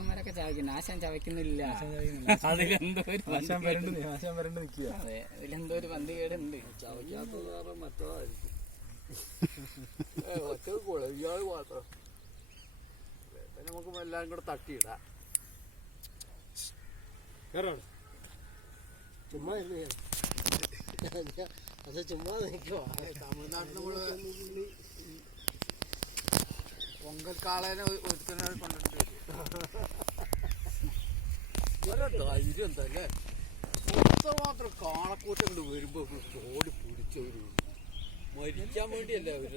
ആൾക്കാരൊക്കെ ചവയ്ക്കുന്നു ആശാൻ ചവയ്ക്കുന്നില്ല. അതിലെന്തോ ഒരു അതെ അതിലെന്തോ ഒരു പന്തി കേടുണ്ട് ചവയ്ക്കാത്ത കാരണം മറ്റേതായിരിക്കും മറ്റേത് കൂടെ ഇയാൾ മാത്രം പിന്നെ നമുക്ക് എല്ലാവരും കൂടെ തട്ടിയിടാം ചുമ്മാ അത് ചുമ്മാ നിൽക്കുവാ തമിഴ്നാട്ടിൽ നമ്മൾ പൊങ്കൽ കാളേനെ ഒരുത്തനെ കൊണ്ടിട്ട് ധൈര്യം എന്താ മാത്രം മാത്രം കൊണ്ട് വരുമ്പോ ഓടി പിടിച്ചവര് മരിക്കാൻ വേണ്ടിയല്ലേ അവർ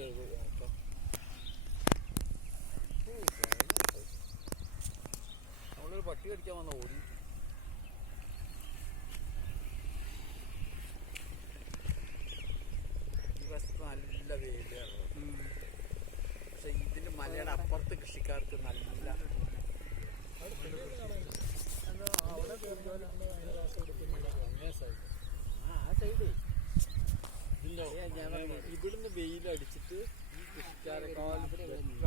നമ്മളൊരു പട്ടി കടിക്കാൻ വന്ന ഓടി. നല്ല വെയിലാണ് പക്ഷെ ഇതിന്റെ മലയുടെ അപ്പുറത്ത് കൃഷിക്കാർക്ക് നല്ല ഇവിടുന്ന് ഈ ഏറ്റവും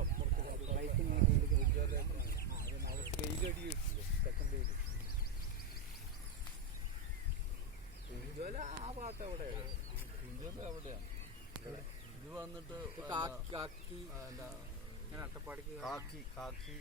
അപ്പുറത്ത് വെയിലടി കിട്ടില്ലേ സെക്കൻഡ് വെയിൽ കുഞ്ചോല ആ ഭാഗത്ത് എവിടെയാണ് കുഞ്ചോല എവിടെയാണ് ഇത് വന്നിട്ട് കാക്കി കാക്കി കാക്കി കാക്കി.